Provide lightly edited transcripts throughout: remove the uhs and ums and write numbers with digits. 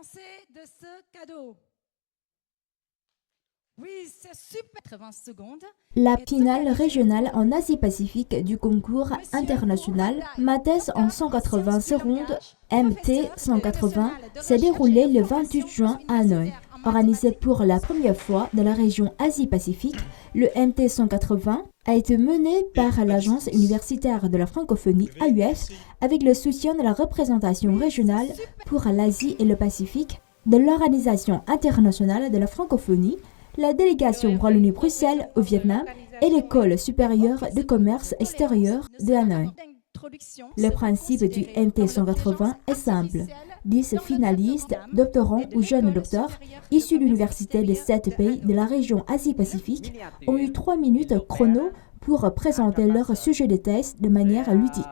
pensez de ce cadeau? Oui, c'est super. 80 secondes. La finale régionale en Asie-Pacifique du concours international Mathès en 180 secondes MT 180 s'est déroulée le 28 juin à Hanoï. Organisé pour la première fois dans la région Asie-Pacifique, le MT 180 a été mené par l'Agence universitaire de la francophonie AUF avec le soutien de la représentation régionale pour l'Asie et le Pacifique de l'Organisation internationale de la francophonie, la délégation Wallonie-Bruxelles au Vietnam et l'École supérieure de commerce extérieur de Hanoï. Le principe du MT 180 est simple. 10 finalistes, doctorants ou jeunes docteurs, issus d'universités de 7 pays de la région Asie-Pacifique, ont eu 3 minutes chrono pour présenter leur sujet de thèse de manière ludique.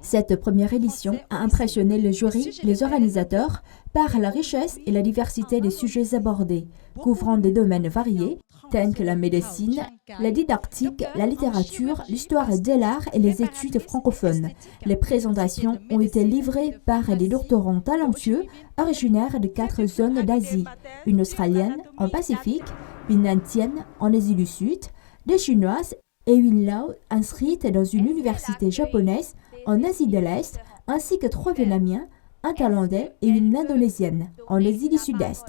Cette première édition a impressionné le jury et les organisateurs par la richesse et la diversité des sujets abordés, couvrant des domaines variés, tels que la médecine, la didactique, la littérature, l'histoire de l'art et les études francophones. Les présentations ont été livrées par des doctorants talentueux originaires de 4 zones d'Asie, une australienne en Pacifique, une indienne en Asie du Sud, des chinoises et une lao inscrite dans une université japonaise en Asie de l'Est, ainsi que 3 vietnamiens, un thaïlandais et une indonésienne en Asie du Sud-Est.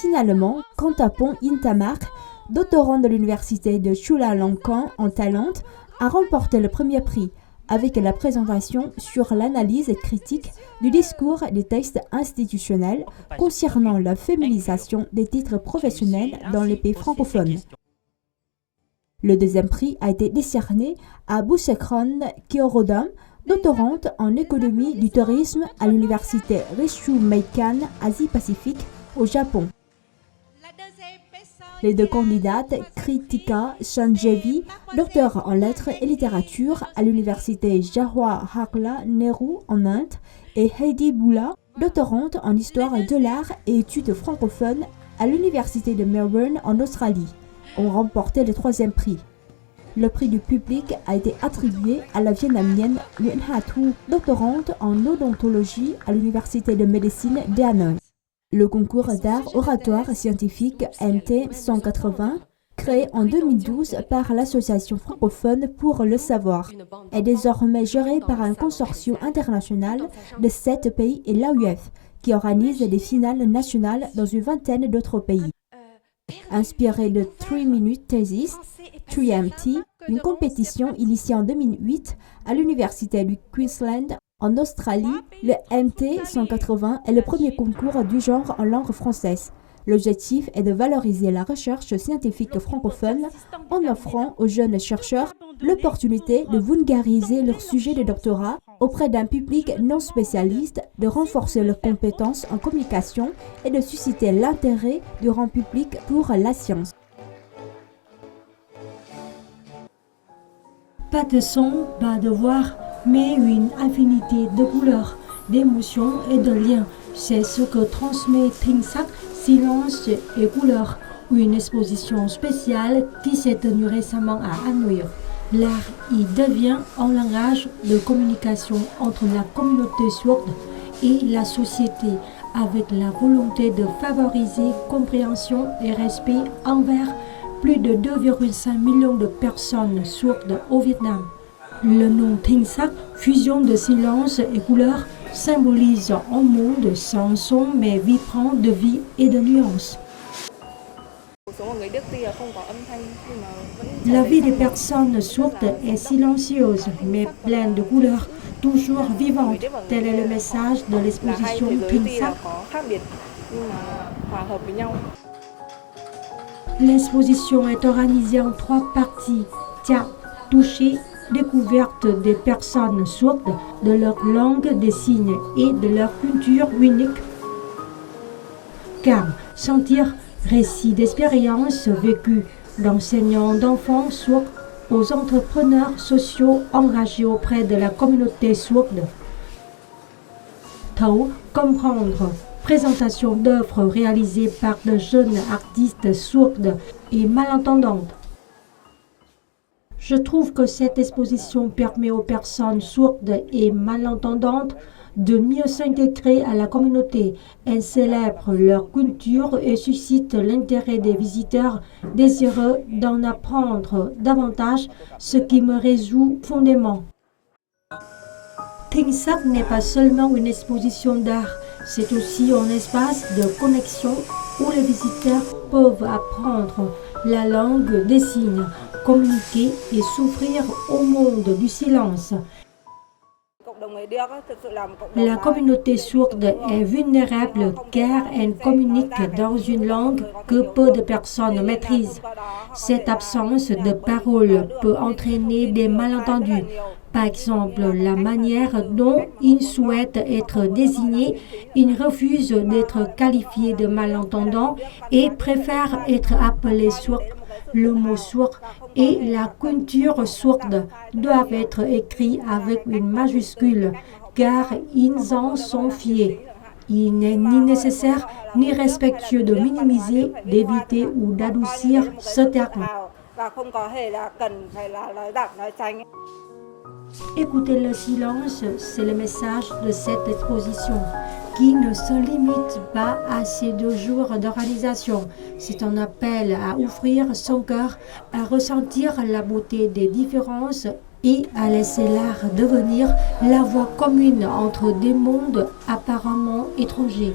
Finalement, Kantapon Intamark, doctorant de l'université de Chulalongkorn en Thaïlande, a remporté le premier prix avec la présentation sur l'analyse critique du discours des textes institutionnels concernant la féminisation des titres professionnels dans les pays francophones. Le deuxième prix a été décerné à Busekron Kyorodam, doctorante en économie du tourisme à l'université Ritsumeikan Asie-Pacifique au Japon. Les 2 candidates, Kritika Sanjeevi, docteur en lettres et littérature à l'université Jawaharlal Nehru en Inde, et Heidi Bula, doctorante en histoire de l'art et études francophones à l'université de Melbourne en Australie, ont remporté le 3e prix. Le prix du public a été attribué à la vietnamienne Nguyen Ha Thu, doctorante en odontologie à l'université de médecine d'Hanoï. Le concours d'art oratoire scientifique MT 180, créé en 2012 par l'Association francophone pour le savoir, est désormais géré par un consortium international de 7 pays et l'AUF, qui organise des finales nationales dans une vingtaine d'autres pays. Inspiré de 3 Minute Thesis, 3MT, une compétition initiée en 2008 à l'université du Queensland en Australie, le MT 180 est le premier concours du genre en langue française. L'objectif est de valoriser la recherche scientifique francophone en offrant aux jeunes chercheurs l'opportunité de vulgariser leur sujet de doctorat auprès d'un public non spécialiste, de renforcer leurs compétences en communication et de susciter l'intérêt du grand public pour la science. Pas de son, pas de voix, mais une infinité de couleurs, d'émotions et de liens. C'est ce que transmet Thingsak, silence et couleurs, une exposition spéciale qui s'est tenue récemment à Hanoï. L'art y devient un langage de communication entre la communauté sourde et la société, avec la volonté de favoriser compréhension et respect envers plus de 2,5 millions de personnes sourdes au Vietnam. Le nom Thingsak, fusion de silence et couleurs, symbolise un monde sans son mais vibrant de vie et de nuances. La vie des personnes sourdes est silencieuse mais pleine de couleurs, toujours vivantes. Tel est le message de l'exposition Thingsak. L'exposition est organisée en 3 parties. Tia, toucher, découverte des personnes sourdes, de leur langue des signes et de leur culture unique. Car sentir, récit d'expériences vécues d'enseignants d'enfants sourds aux entrepreneurs sociaux engagés auprès de la communauté sourde. Thấu, comprendre. Présentation d'œuvres réalisées par de jeunes artistes sourdes et malentendantes. Je trouve que cette exposition permet aux personnes sourdes et malentendantes de mieux s'intégrer à la communauté. Elles célèbrent leur culture et suscitent l'intérêt des visiteurs désireux d'en apprendre davantage, ce qui me réjouit profondément. Thinh Sắc n'est pas seulement une exposition d'art, c'est aussi un espace de connexion où les visiteurs peuvent apprendre la langue des signes, communiquer et s'ouvrir au monde du silence. La communauté sourde est vulnérable car elle communique dans une langue que peu de personnes maîtrisent. Cette absence de parole peut entraîner des malentendus. Par exemple, la manière dont ils souhaitent être désignés, ils refusent d'être qualifiés de malentendants et préfèrent être appelés sourds. Le mot sourd et la culture sourde doivent être écrits avec une majuscule, car ils en sont fiers. Il n'est ni nécessaire ni respectueux de minimiser, d'éviter ou d'adoucir ce terme. Écouter le silence, c'est le message de cette exposition, qui ne se limite pas à ces 2 jours d'organisation. C'est un appel à ouvrir son cœur, à ressentir la beauté des différences et à laisser l'art devenir la voie commune entre des mondes apparemment étrangers.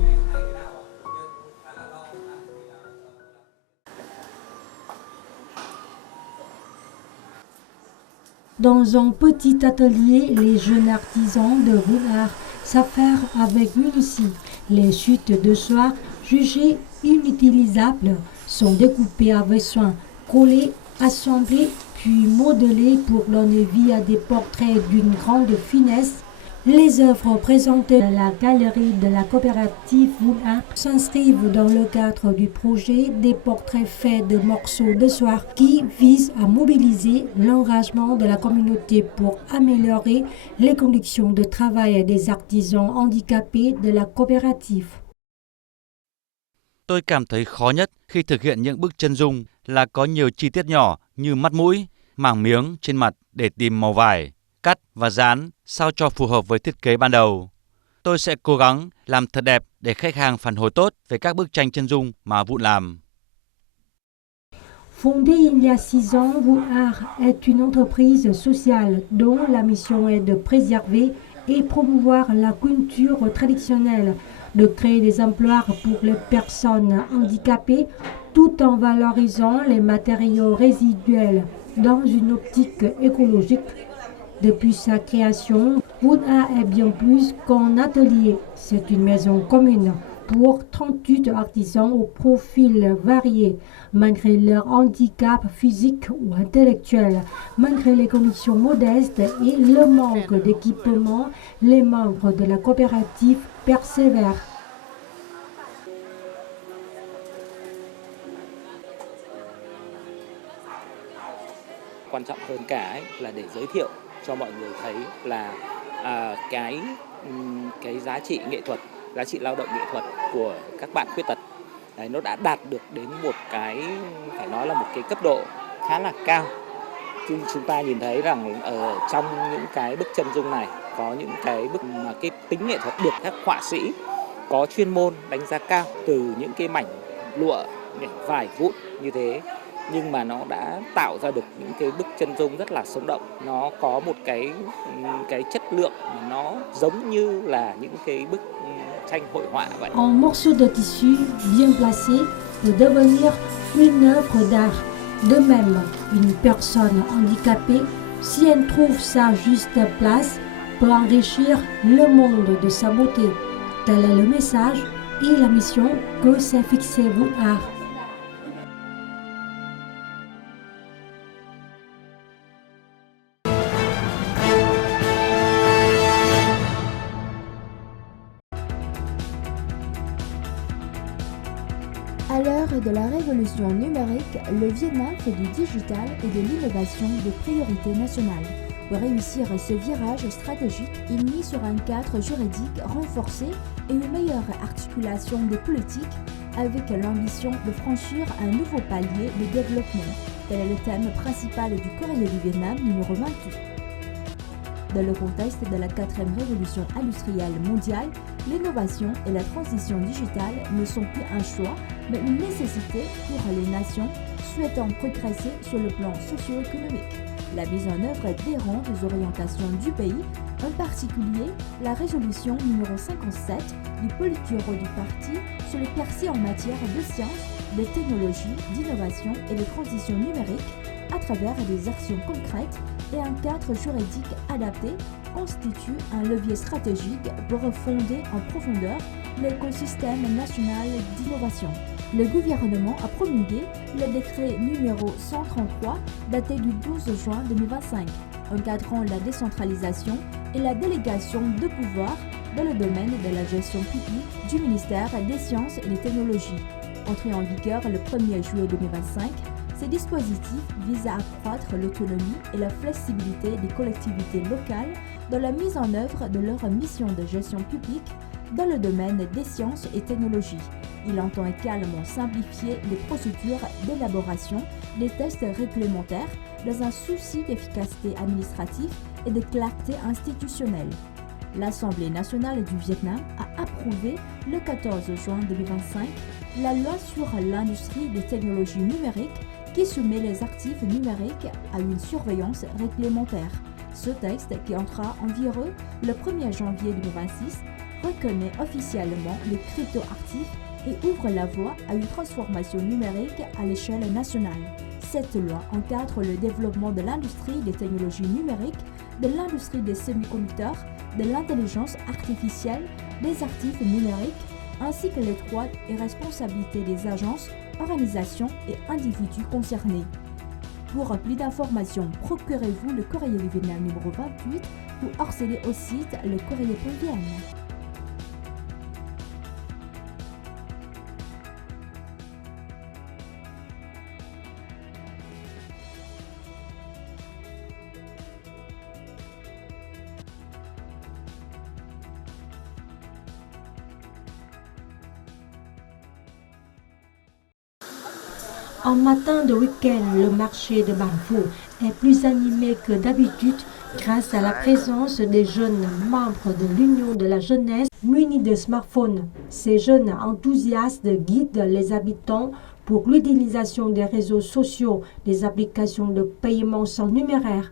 Dans un petit atelier, les jeunes artisans de Vunar s'affairent avec minutie. Les chutes de soie, jugées inutilisables, sont découpées avec soin, collées, assemblées, puis modelées pour donner vie à des portraits d'une grande finesse. Les œuvres présentées à la galerie de la coopérative Vunar s'inscrivent dans le cadre du projet des portraits faits de morceaux de soie qui vise à mobiliser l'engagement de la communauté pour améliorer les conditions de travail des artisans handicapés de la coopérative. Tôi cảm thấy khó nhất khi thực hiện những bức chân dung là có nhiều chi tiết nhỏ như mắt mũi, mảng miếng trên mặt để tìm màu vải, cắt và dán sao cho phù hợp với thiết kế ban đầu. Tôi sẽ cố gắng làm thật đẹp để khách hàng phản hồi tốt về các bức tranh chân dung mà Vụn làm. Fondée il y a 6 ans, Vunar est une entreprise sociale dont la mission est de préserver et promouvoir la culture traditionnelle, de créer des emplois pour les personnes handicapées tout en valorisant les matériaux résiduels dans une optique écologique. Depuis sa création, Vunar est bien plus qu'un atelier. C'est une maison commune pour 38 artisans au profil varié, malgré leur handicap physique ou intellectuel, malgré les conditions modestes et le manque d'équipement, les membres de la coopérative persévèrent. Quan trọng hơn cả ấy là để giới thiệu cho mọi người thấy là cái giá trị nghệ thuật, giá trị lao động nghệ thuật của các bạn khuyết tật đấy, nó đã đạt được đến một cái phải nói là một cái cấp độ khá là cao. Chúng ta nhìn thấy rằng ở trong những cái bức chân dung này có những cái bức mà cái tính nghệ thuật được các họa sĩ có chuyên môn đánh giá cao, từ những cái mảnh lụa, mảnh vải vụn như thế, nhưng mà nó đã tạo ra được những cái bức chân dung rất là sống động. Nó có một cái chất lượng mà nó giống như là những cái bức tranh hội họa vậy. Un morceau de tissu bien placé peut devenir une œuvre d'art. De même, une personne handicapée, si elle trouve sa juste place, peut enrichir le monde de sa beauté. Tel est le message et la mission que s'est fixé Vunar. À l'heure de la révolution numérique, le Vietnam fait du digital et de l'innovation des priorités nationales. Pour réussir ce virage stratégique, il mise sur un cadre juridique renforcé et une meilleure articulation des politiques avec l'ambition de franchir un nouveau palier de développement. Tel est le thème principal du courrier du Vietnam numéro 28. Dans le contexte de la 4e révolution industrielle mondiale, l'innovation et la transition digitale ne sont plus un choix, mais une nécessité pour les nations souhaitant progresser sur le plan socio-économique. La mise en œuvre différentes orientations du pays, en particulier la résolution numéro 57 du Politburo du parti sur les percées en matière de sciences, de technologie, d'innovation et de transition numérique à travers des actions concrètes et un cadre juridique adapté constitue un levier stratégique pour refonder en profondeur l'écosystème national d'innovation. Le gouvernement a promulgué le décret numéro 133 daté du 12 juin 2025, encadrant la décentralisation et la délégation de pouvoir dans le domaine de la gestion publique du ministère des Sciences et des Technologies. Entré en vigueur le 1er juillet 2025, ces dispositifs visent à accroître l'autonomie et la flexibilité des collectivités locales dans la mise en œuvre de leur mission de gestion publique dans le domaine des sciences et technologies. Il entend également simplifier les procédures d'élaboration des tests réglementaires dans un souci d'efficacité administrative et de clarté institutionnelle. L'Assemblée nationale du Vietnam a approuvé le 14 juin 2025 la loi sur l'industrie des technologies numériques qui soumet les actifs numériques à une surveillance réglementaire. Ce texte, qui entrera en vigueur le 1er janvier 2026, reconnaît officiellement les cryptoactifs et ouvre la voie à une transformation numérique à l'échelle nationale. Cette loi encadre le développement de l'industrie des technologies numériques, de l'industrie des semi-conducteurs, de l'intelligence artificielle, des actifs numériques, ainsi que les droits et responsabilités des agences, organisations et individus concernés. Pour plus d'informations, procurez-vous le Courrier du Vietnam numéro 28 ou accédez au site lecourrier.vn. En matin de week-end, le marché de Ban Phu est plus animé que d'habitude grâce à la présence des jeunes membres de l'Union de la jeunesse munis de smartphones. Ces jeunes enthousiastes guident les habitants pour l'utilisation des réseaux sociaux, des applications de paiement sans numéraire.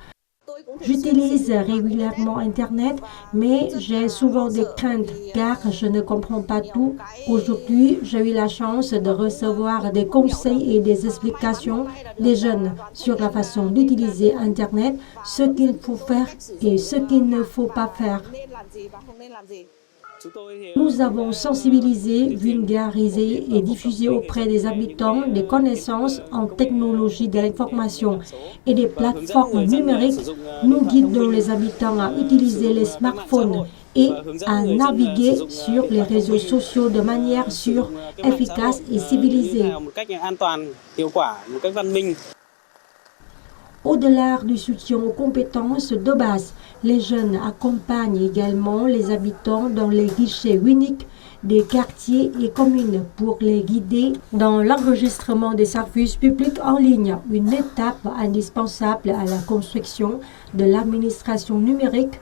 J'utilise régulièrement Internet, mais j'ai souvent des craintes car je ne comprends pas tout. Aujourd'hui, j'ai eu la chance de recevoir des conseils et des explications des jeunes sur la façon d'utiliser Internet, ce qu'il faut faire et ce qu'il ne faut pas faire. Nous avons sensibilisé, vulgarisé et diffusé auprès des habitants des connaissances en technologie de l'information et des plateformes numériques. Nous guidons les habitants à utiliser les smartphones et à naviguer sur les réseaux sociaux de manière sûre, efficace et civilisée. Au-delà du soutien aux compétences de base, les jeunes accompagnent également les habitants dans les guichets uniques des quartiers et communes pour les guider dans l'enregistrement des services publics en ligne, une étape indispensable à la construction de l'administration numérique.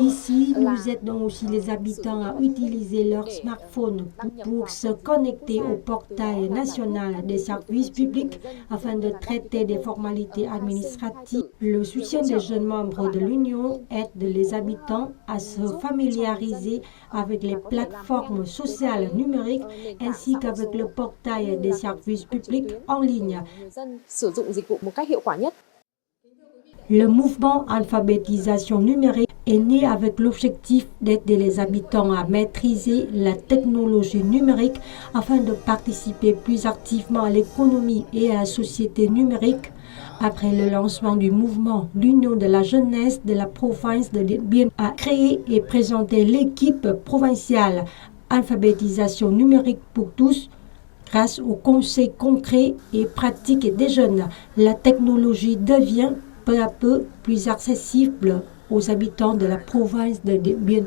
Ici, nous aidons aussi les habitants à utiliser leur smartphone pour se connecter au portail national des services publics afin de traiter des formalités administratives. Le soutien des jeunes membres de l'Union aide les habitants à se familiariser avec les plateformes sociales numériques ainsi qu'avec le portail des services publics en ligne. Le mouvement alphabétisation numérique est né avec l'objectif d'aider les habitants à maîtriser la technologie numérique afin de participer plus activement à l'économie et à la société numérique. Après le lancement du mouvement, l'Union de la jeunesse de la province de Điện Biên a créé et présenté l'équipe provinciale Alphabétisation numérique pour tous. Grâce aux conseils concrets et pratiques des jeunes, la technologie devient peu à peu plus accessible aux habitants de la province de Điện Biên.